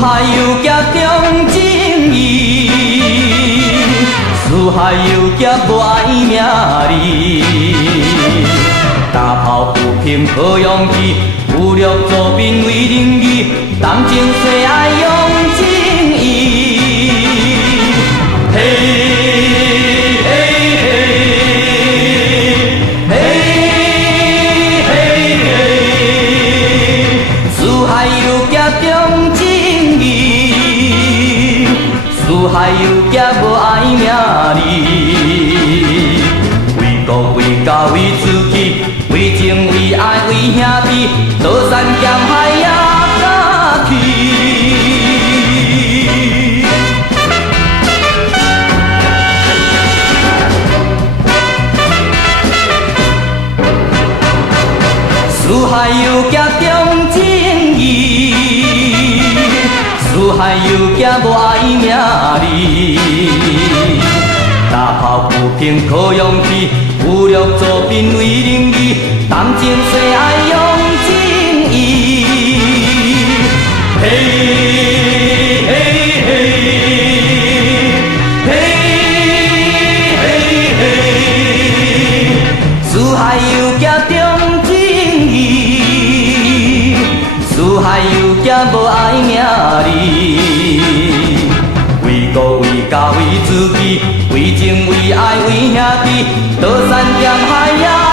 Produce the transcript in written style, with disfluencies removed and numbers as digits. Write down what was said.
海游侠重情义，四海游侠无爱名利。打炮不平靠勇气，武力做兵为仁义，谈情说爱用情义。嘿嘿嘿嘿嘿嘿，四海游侠重情义，四海游侠无爱名利。为国为家为自己，为情为爱为兄弟，刀山剑海也敢去。四海游侠重情义，四海游侠无爱名利。打炮不平靠勇气，武力做兵为仁义，谈情说爱用情义。嘿嘿嘿嘿嘿嘿，四海游侠重情义，四海游侠无爱名利。为国为家为自己，为情为爱为兄弟，刀山剑海也。